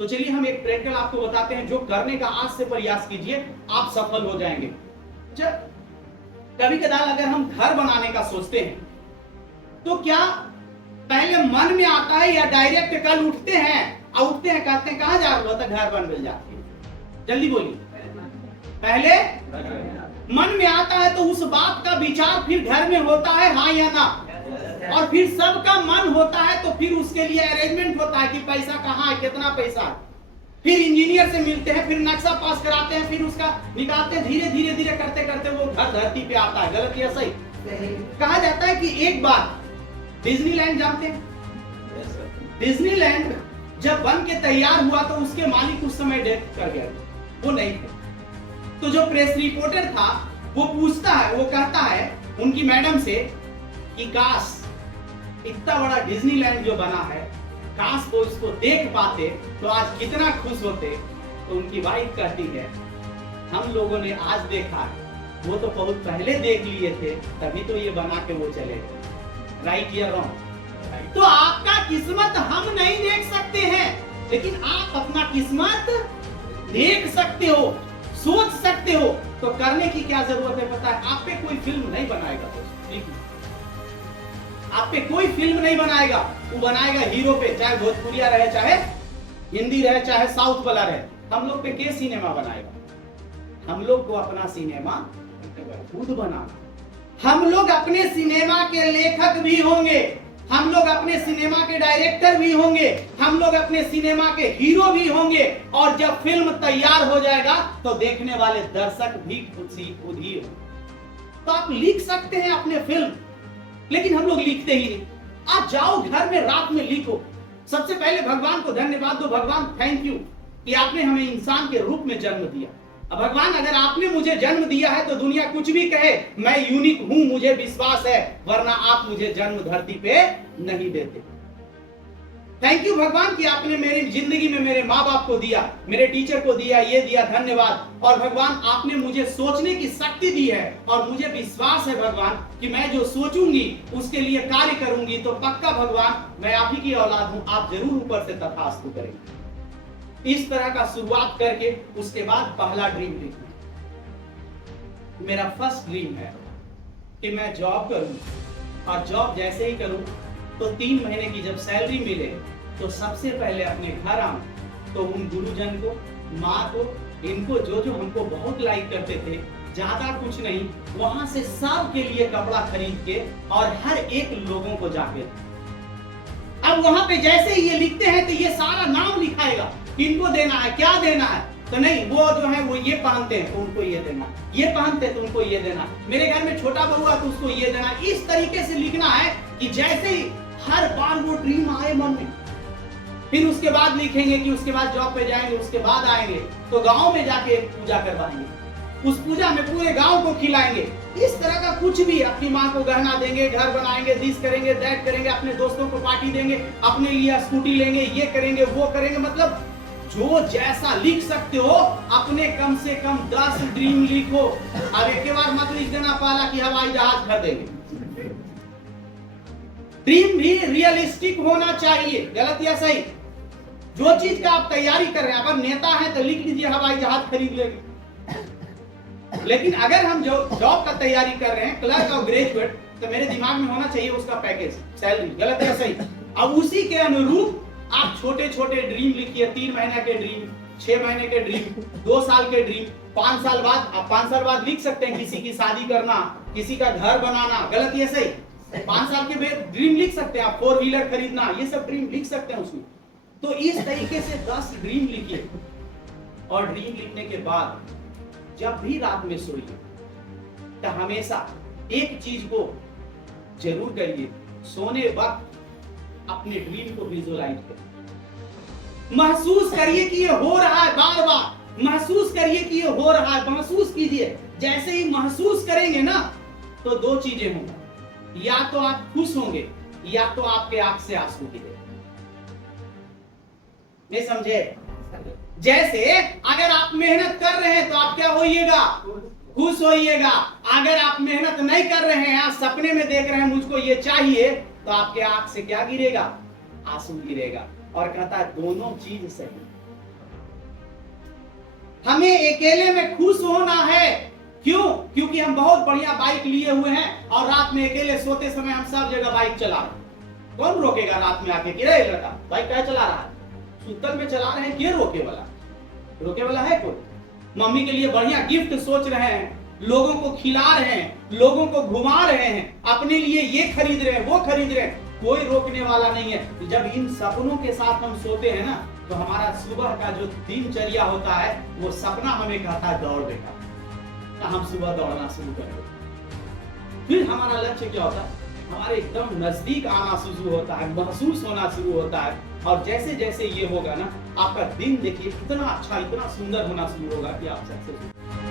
तो चलिए हम एक प्रैक्टिकल आपको बताते हैं जो करने का आज से प्रयास कीजिए, आप सफल हो जाएंगे। कभी कदार अगर हम घर बनाने का सोचते हैं तो क्या पहले मन में आता है या डायरेक्ट कल उठते हैं और उठते हैं कहते हैं कहां जा रहा था, घर बन मिल जाती है। जल्दी बोलिए, पहले मन में आता है तो उस बात का विचार फिर घर में होता है, हाँ या ना, और फिर सबका मन होता है तो फिर उसके लिए अरेंजमेंट होता है कि पैसा कहाँ है, कितना पैसा है, फिर इंजीनियर से मिलते हैं, फिर नक्शा पास कराते हैं, फिर उसका निकालते हैं, धीरे धीरे धीरे करते करते वो घर धरती पे आता है। गलत या सही? कहा जाता है कि एक बार डिज्नीलैंड जानते हैं, डिज्नीलैंड जब बन के तैयार हुआ तो उसके मालिक उस समय डेथ कर गया, वो नहीं थे। तो जो प्रेस रिपोर्टर था वो पूछता है, वो कहता है उनकी मैडम से कि काश इतना बड़ा डिज्नीलैंड जो बना है, काश वो इसको देख पाते तो आज कितना खुश होते। तो उनकी वाइफ कहती है हम लोगों ने आज देखा है, वो तो बहुत पहले देख लिए थे तभी तो ये बना के वो चले गए। राइट या रॉन्ग? तो आपका किस्मत हम नहीं देख सकते हैं, लेकिन आप अपना किस्मत देख सकते हो, सोच सकते हो। तो करने की क्या जरूरत है पता है? आप पे कोई फिल्म नहीं बनाएगा दोस्त, आप पे कोई फिल्म नहीं बनाएगा, वो बनाएगा हीरो पे, चाहे भोजपुरिया रहे, चाहे हिंदी रहे, चाहे साउथ वाला रहे। हम लोग पे के सिनेमा बनाएगा? हम लोग को अपना सिनेमा खुद बनाना। हम लोग अपने सिनेमा के लेखक भी होंगे, हम लोग अपने सिनेमा के डायरेक्टर भी होंगे, हम लोग अपने सिनेमा के हीरो भी होंगे। और जब फिल्म तैयार हो जाएगा तो देखने वाले दर्शक भी खुद ही हो। तो आप लिख सकते हैं अपने फिल्म, लेकिन हम लोग लिखते ही नहीं। आप जाओ घर में रात में लिखो। सबसे पहले भगवान को धन्यवाद दो, भगवान थैंक यू कि आपने हमें इंसान के रूप में जन्म दिया। अब भगवान अगर आपने मुझे जन्म दिया है तो दुनिया कुछ भी कहे, मैं यूनिक हूं, मुझे विश्वास है, वरना आप मुझे जन्म धरती पे नहीं देते। थैंक यू भगवान कि आपने मेरी जिंदगी में मेरे माँ बाप को दिया, मेरे टीचर को दिया, ये दिया, धन्यवाद। और भगवान आपने मुझे सोचने की शक्ति दी है और मुझे विश्वास है भगवान कि मैं जो सोचूंगी उसके लिए कार्य करूंगी तो पक्का भगवान मैं आप ही की औलाद हूं, आप जरूर ऊपर से तथास्तु करेंगे। इस तरह का शुरुआत करके उसके बाद पहला ड्रीम लिखना। मेरा फर्स्ट ड्रीम है कि मैं जॉब करूं और जॉब जैसे ही करूं तो 3 महीने की जब सैलरी मिले तो सबसे पहले अपने घर आऊं तो उन गुरुजन को, माँ को, इनको जो जो हमको बहुत लाइक करते थे, ज्यादा कुछ नहीं, वहां से सबके लिए कपड़ा खरीद के और हर एक लोगों को जाके। अब वहां पे जैसे ही ये लिखते हैं तो ये सारा नाम लिखाएगा, इनको देना है, क्या देना है, तो नहीं वो जो है वो ये पहनते हैं तो उनको ये देना, ये पहनते तो उनको ये देना, मेरे घर में छोटा बहू है तो उसको ये देना। इस तरीके से लिखना है कि जैसे ही हर बार वो ड्रीम आए मन में। फिर उसके बाद लिखेंगे कि उसके बाद जॉब पे जाएंगे, उसके बाद आएंगे तो गांव में जाके पूजा करवाएंगे, उस पूजा में पूरे गांव को खिलाएंगे। इस तरह का कुछ भी, अपनी माँ को गहना देंगे, घर बनाएंगे, दिस करेंगे, दैट करेंगे, अपने दोस्तों को पार्टी देंगे, अपने लिए स्कूटी लेंगे, ये करेंगे, वो करेंगे। मतलब जो जैसा लिख सकते हो अपने कम से कम 10 ड्रीम लिखो। अब एक बार मत लिख देना पहला कि हवाई जहाज खरीदेंगे। ड्रीम भी रियलिस्टिक होना चाहिए। गलत या सही? जो चीज का आप तैयारी कर रहे हैं, अगर नेता है तो लिख लीजिए हवाई जहाज खरीद लेंगे, लेकिन अगर हम जो जॉब का तैयारी कर रहे हैं, क्लर्क और ग्रेजुएट, तो मेरे दिमाग में होना चाहिए उसका पैकेज, सैलरी। गलत या सही? अब उसी के अनुरूप आप छोटे छोटे ड्रीम लिखिए। 3 महीने के ड्रीम, 6 महीने के ड्रीम, 2 साल के ड्रीम, 5 साल बाद। आप 5 साल बाद लिख सकते हैं किसी की शादी करना, किसी का घर बनाना। गलत या सही? 5 साल के ड्रीम लिख सकते हैं आप, 4 व्हीलर खरीदना, ये सब ड्रीम लिख सकते हैं उसमें। तो इस तरीके से 10 ड्रीम लिखिए। और ड्रीम लिखने के बाद जब भी रात में सोइए तो हमेशा एक चीज को जरूर करिए, सोने वक्त अपने ड्रीम को विजुअलाइज करिए, महसूस करिए कि ये हो रहा है, बार बार महसूस करिए कि ये हो रहा है, महसूस कीजिए। जैसे ही महसूस करेंगे ना तो 2 चीजें होंगी, या तो आप खुश होंगे या तो आपके आंख से आंसू गिरेंगे। नहीं समझे? जैसे अगर आप मेहनत कर रहे हैं तो आप क्या होइएगा? खुश होइएगा। अगर आप मेहनत नहीं कर रहे हैं, आप सपने में देख रहे हैं मुझको ये चाहिए, तो आपके आंख से क्या गिरेगा? आंसू गिरेगा। और कहता है दोनों चीज सही। हमें अकेले में खुश होना है। क्यों? क्योंकि हम बहुत बढ़िया बाइक लिए हुए हैं और रात में अकेले सोते समय हम सब जगह बाइक चला रहे हैं। कौन रोकेगा रात में आके कि रे लड़का बाइक क्या चला रहा है? सुतल में चला रहे हैं, क्यों रोके वाला? रोके वाला है कोई? मम्मी के लिए बढ़िया गिफ्ट सोच रहे हैं, लोगों को खिला रहे हैं, लोगों को घुमा रहे हैं, अपने लिए ये खरीद रहे हैं, वो खरीद रहे हैं, कोई रोकने वाला नहीं है। जब इन सपनों के साथ हम सोते हैं ना, तो हमारा सुबह का जो दिनचर्या होता है वो सपना हमें कहता है दौड़ने का, तो हम सुबह दौड़ना शुरू करेंगे। फिर हमारा लक्ष्य क्या होता है? हमारे एकदम नजदीक आना शुरू होता है, महसूस होना शुरू होता है। और जैसे जैसे ये होगा ना, आपका दिन देखिए इतना अच्छा, इतना सुंदर होना शुरू होगा कि आप सक्सेस